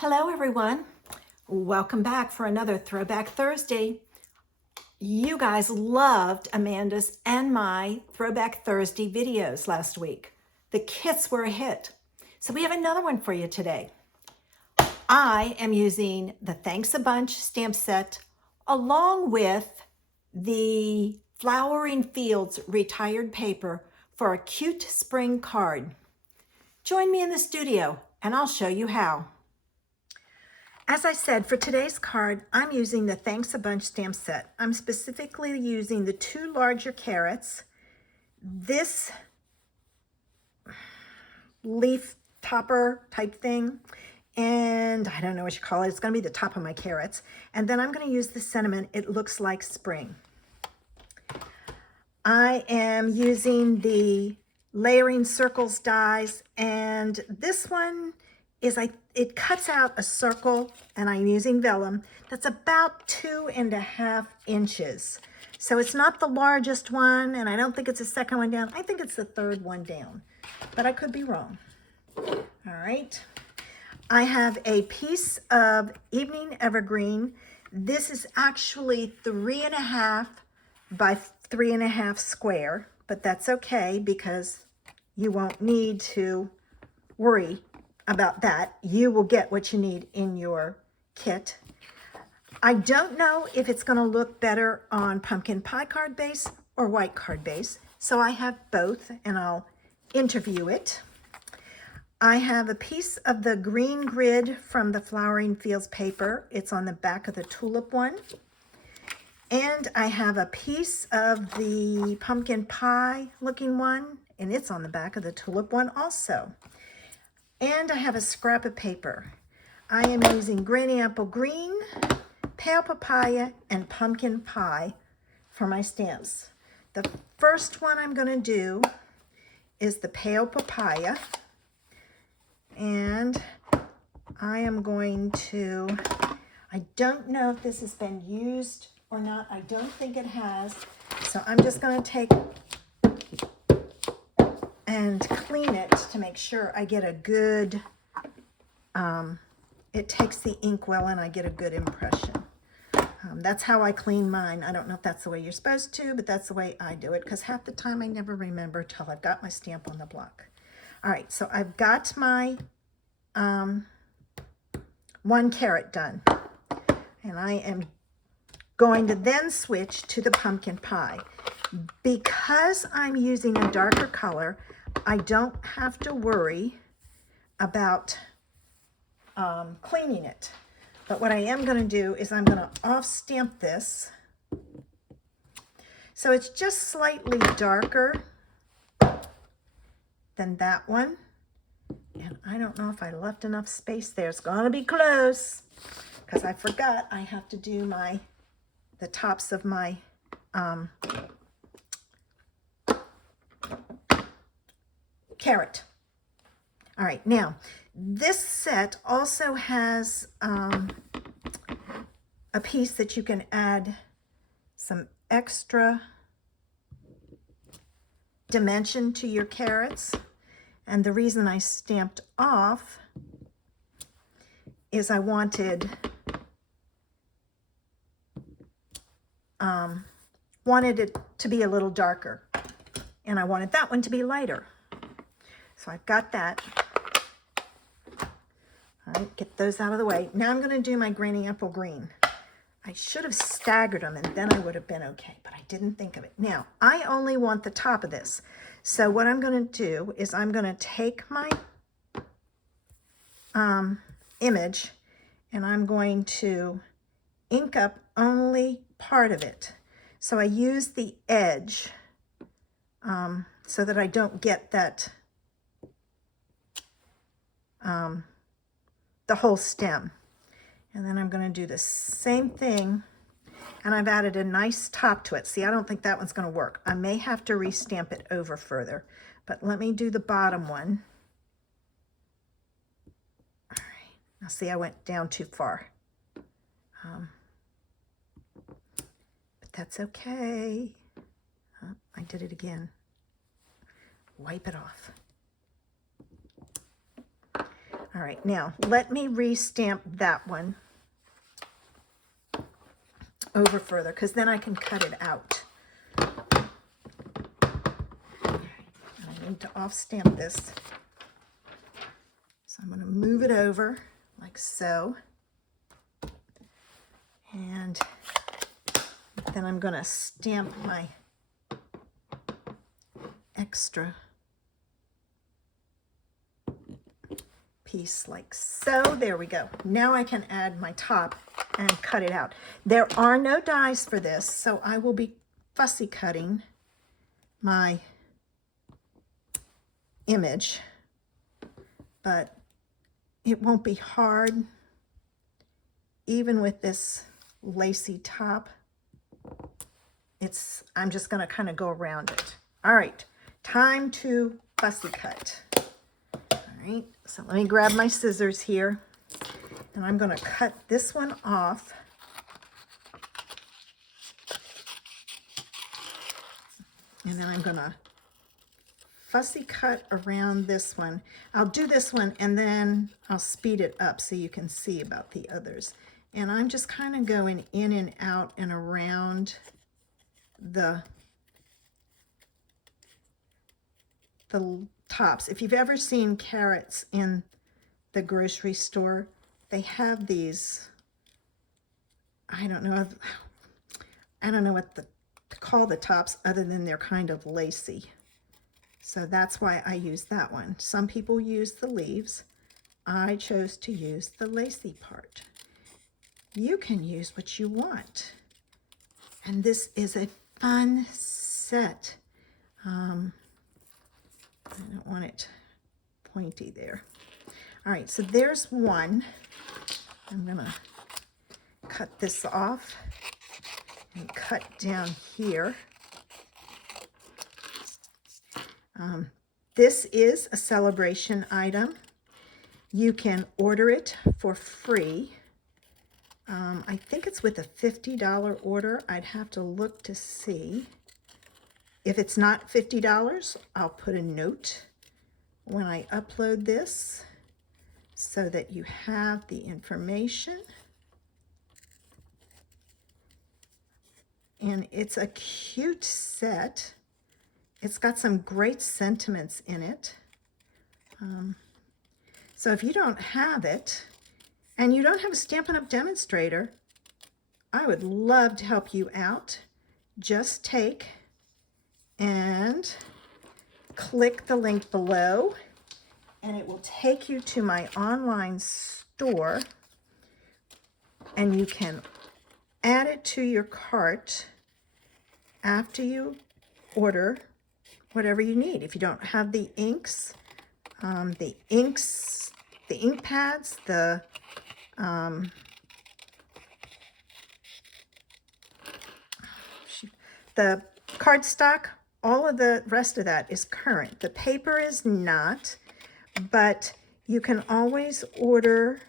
Hello everyone, welcome back for another Throwback Thursday. You guys loved Amanda's and my Throwback Thursday videos last week. The kits were a hit, so we have another one for you today. I am using the Thanks a Bunch stamp set along with the Flowering Fields retired paper for a cute spring card. Join me in the studio and I'll show you how. As I said, for today's card, I'm using the Thanks a Bunch stamp set. I'm specifically using the two larger carrots, this leaf topper type thing, and I don't know what you call it. It's going to be the top of my carrots. And then I'm going to use the sentiment, It Looks Like Spring. I am using the Layering Circles dies, and this one is it cuts out a circle, and I'm using vellum that's about 2.5 inches. So it's not the largest one, and I don't think it's the second one down. I think it's the third one down, but I could be wrong. All right. I have a piece of Evening Evergreen. This is actually 3.5 by 3.5 square, but that's okay because you won't need to worry about that. You will get what you need in your kit. I don't know if it's going to look better on pumpkin pie card base or white card base, so I have both and I'll interview it. I have a piece of the green grid from the Flowering Fields paper. It's on the back of the tulip one. And I have a piece of the pumpkin pie looking one, and it's on the back of the tulip one also. And I have a scrap of paper. I am using Granny Apple Green, Pale Papaya, and Pumpkin Pie for my stamps. The first one I'm going to do is the Pale Papaya. And I am going to, I don't know if this has been used or not. I don't think it has. So I'm just going to take and clean it to make sure I get a good, it takes the ink well and I get a good impression. That's how I clean mine. I don't know if that's the way you're supposed to, but that's the way I do it because half the time I never remember till I've got my stamp on the block. All right, so I've got my one carrot done. And I am going to then switch to the pumpkin pie. Because I'm using a darker color, I don't have to worry about cleaning it. But what I am going to do is I'm going to off-stamp this. So it's just slightly darker than that one. And I don't know if I left enough space there. It's going to be close because I forgot I have to do the tops of my carrot. All right, now this set also has a piece that you can add some extra dimension to your carrots. And the reason I stamped off is I wanted it to be a little darker, and I wanted that one to be lighter. So I've got that. All right, get those out of the way. Now I'm going to do my Granny Apple Green. I should have staggered them, and then I would have been okay, but I didn't think of it. Now, I only want the top of this. So what I'm going to do is I'm going to take my image, and I'm going to ink up only part of it. So I use the edge so that I don't get that the whole stem. And then I'm going to do the same thing, and I've added a nice top to it. See, I don't think that one's going to work. I may have to restamp it over further, but let me do the bottom one. All right, now see, I went down too far. But that's okay. Oh, I did it again. Wipe it off. All right, now let me re-stamp that one over further, because then I can cut it out. I need to off-stamp this. So I'm going to move it over like so. And then I'm going to stamp my extra piece like so. There we go. Now I can add my top and cut it out. There are no dies for this, so I will be fussy cutting my image, but it won't be hard even with this lacy top. I'm just going to kind of go around it. All right, time to fussy cut. All right, so let me grab my scissors here, and I'm going to cut this one off. And then I'm going to fussy cut around this one. I'll do this one and then I'll speed it up so you can see about the others. And I'm just kind of going in and out and around the tops. If you've ever seen carrots in the grocery store, they have these, I don't know what to call the tops other than they're kind of lacy. So that's why I use that one. Some people use the leaves. I chose to use the lacy part. You can use what you want. And this is a fun set. I don't want it pointy there. All right, so there's one. I'm gonna cut this off and cut down here. This is a celebration item. You can order it for free. I think it's with a $50 order. I'd have to look to see. If it's not $50, I'll put a note when I upload this so that you have the information. And it's a cute set. It's got some great sentiments in it. So if you don't have it, and you don't have a Stampin' Up! Demonstrator, I would love to help you out. Just take and click the link below, and it will take you to my online store, and you can add it to your cart after you order whatever you need. If you don't have the inks, the ink pads, the cardstock, all of the rest of that is current. The paper is not, but you can always order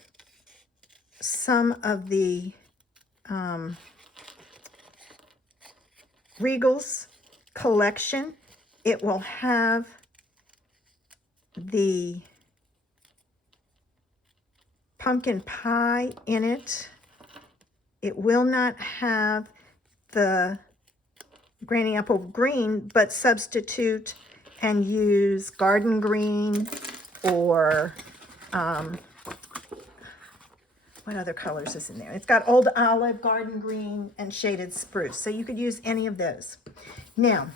some of the Regal's collection. It will have the pumpkin pie in it. It will not have the Granny Apple Green, but substitute and use garden green or what other colors is in there? It's got old olive, garden green, and shaded spruce. So you could use any of those. Now,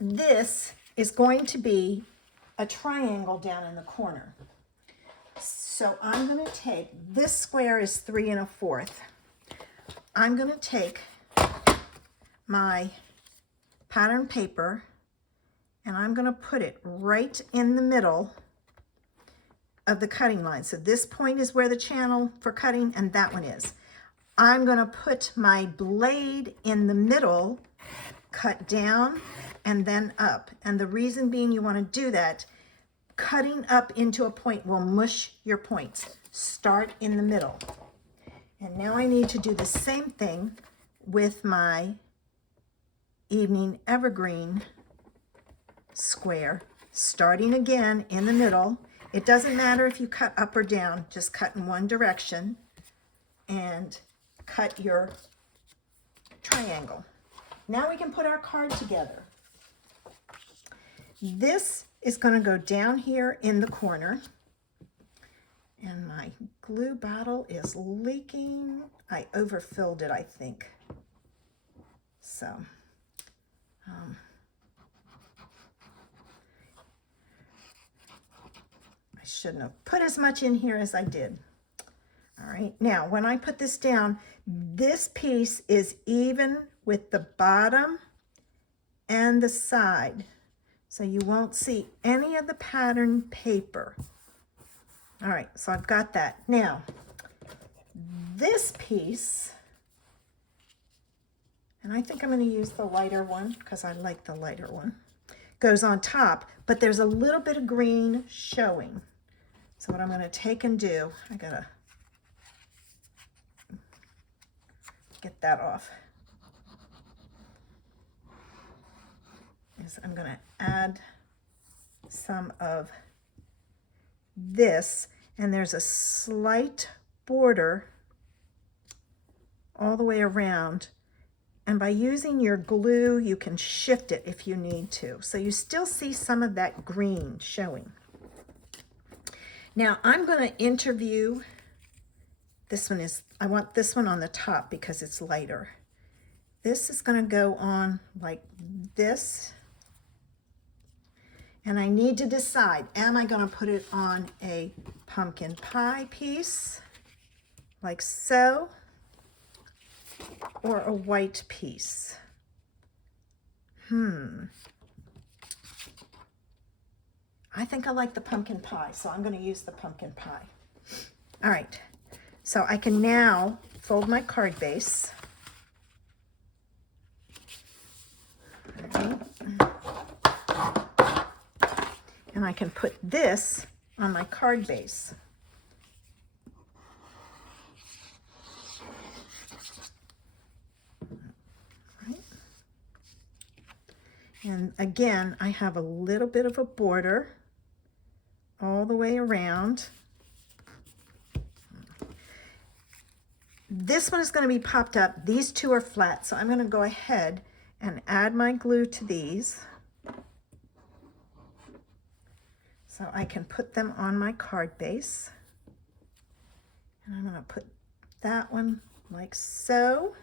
this is going to be a triangle down in the corner. So I'm going to take, this square is 3 1/4. I'm going to take my pattern paper and I'm going to put it right in the middle of the cutting line. So this point is where the channel for cutting and that one is. I'm going to put my blade in the middle, cut down and then up. And the reason being you want to do that, cutting up into a point will mush your points. Start in the middle. And now I need to do the same thing with my evening evergreen square, starting again in the middle. It doesn't matter if you cut up or down, just cut in one direction and cut your triangle. Now we can put our card together. This is going to go down here in the corner. And my glue bottle is leaking. I overfilled it, I think. So, I shouldn't have put as much in here as I did. All right, now when I put this down, this piece is even with the bottom and the side. So you won't see any of the pattern paper. All right, so I've got that. Now, this piece, and I think I'm going to use the lighter one because I like the lighter one, goes on top, but there's a little bit of green showing. So what I'm going to take and do, I got to get that off, is I'm going to add some of this, and there's a slight border all the way around, and by using your glue you can shift it if you need to, so you still see some of that green showing. Now I'm going to interview, this one is, I want this one on the top because it's lighter. This is going to go on like this. And I need to decide, am I going to put it on a pumpkin pie piece, like so, or a white piece? I think I like the pumpkin pie, so I'm going to use the pumpkin pie. All right, so I can now fold my card base. All right. And I can put this on my card base. Right. And again, I have a little bit of a border all the way around. This one is going to be popped up. These two are flat, so I'm going to go ahead and add my glue to these. So I can put them on my card base. And I'm going to put that one like so.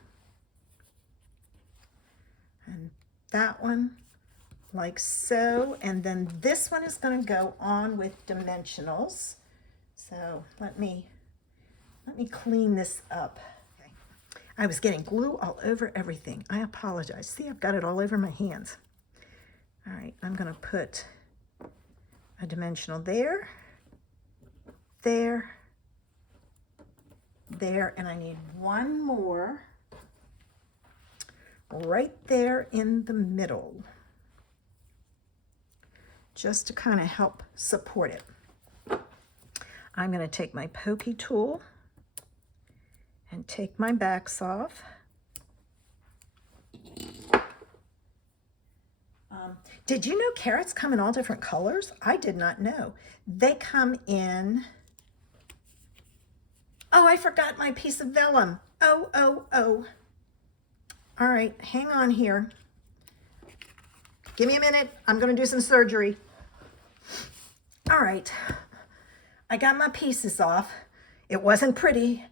And that one like so. And then this one is going to go on with dimensionals. So let me clean this up. Okay. I was getting glue all over everything. I apologize. See, I've got it all over my hands. All right, I'm going to put a dimensional there, there, there, and I need one more right there in the middle, just to kind of help support it. I'm going to take my pokey tool and take my backs off. Did you know carrots come in all different colors? I did not know. They come in, oh, I forgot my piece of vellum. Oh. All right, hang on here. Give me a minute. I'm going to do some surgery. All right, I got my pieces off. It wasn't pretty,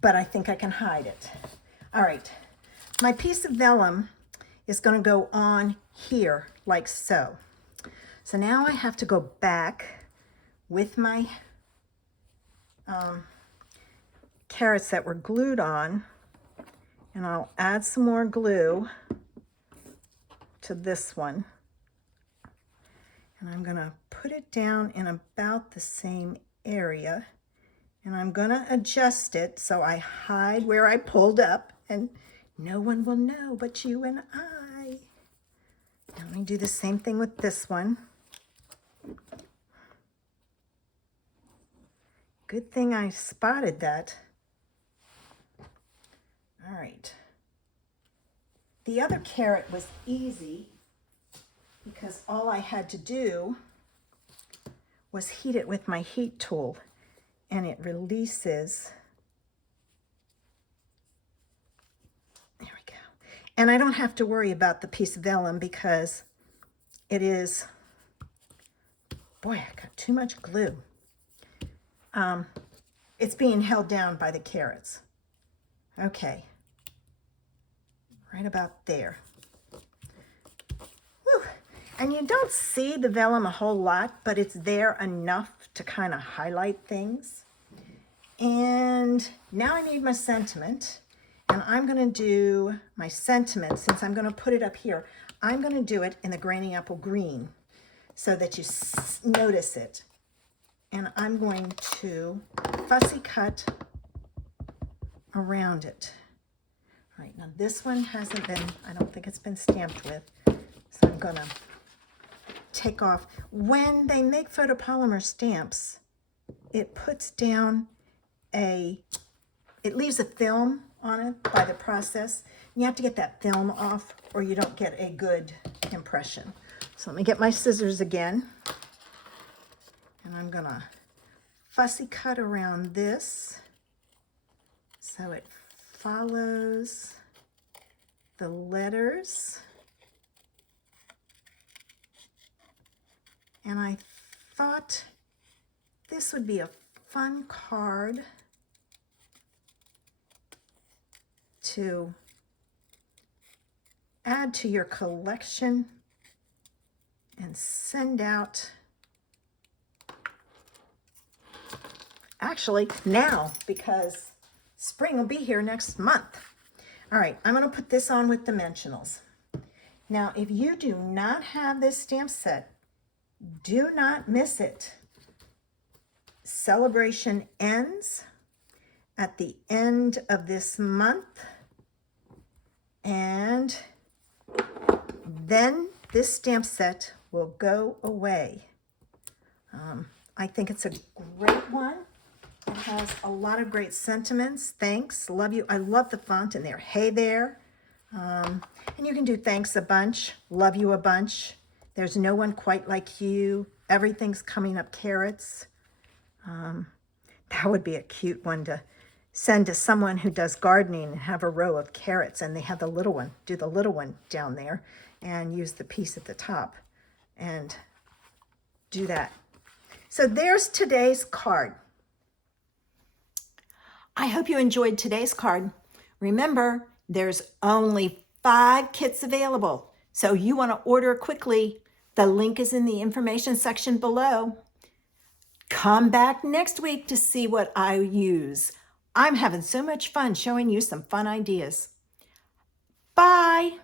but I think I can hide it. All right, my piece of vellum is going to go on here like so. So now I have to go back with my carrots that were glued on, and I'll add some more glue to this one. And I'm going to put it down in about the same area, and I'm going to adjust it so I hide where I pulled up and no one will know but you and I. And let me do the same thing with this one. Good thing I spotted that. All right. The other carrot was easy because all I had to do was heat it with my heat tool, and it releases. There we go. And I don't have to worry about the piece of vellum because it is, boy, I got too much glue. It's being held down by the carrots. Okay, right about there. Whew. And you don't see the vellum a whole lot, but it's there enough to kind of highlight things. And now I need my sentiment, and I'm going to do my sentiment, since I'm going to put it up here, I'm going to do it in the Granny Apple Green so that you notice it. And I'm going to fussy cut around it. All right, now this one hasn't been, I don't think it's been stamped with, so I'm going to take off. When they make photopolymer stamps, it puts down it leaves a film on it by the process. You have to get that film off or you don't get a good impression. So let me get my scissors again, and I'm gonna fussy cut around this so it follows the letters. And I thought this would be a fun card to add to your collection and send out. Actually, now, because spring will be here next month. All right, I'm going to put this on with dimensionals. Now, if you do not have this stamp set, do not miss it. Celebration ends at the end of this month, and then this stamp set will go away. I think it's a great one. It has a lot of great sentiments. Thanks, love you. I love the font in there. Hey there. And you can do thanks a bunch, love you a bunch. There's no one quite like you. Everything's coming up carrots. That would be a cute one to send to someone who does gardening and have a row of carrots, and they have the little one, do the little one down there and use the piece at the top and do that. So there's today's card. I hope you enjoyed today's card. Remember, there's only 5 kits available, so you want to order quickly. The link is in the information section below. Come back next week to see what I use. I'm having so much fun showing you some fun ideas. Bye.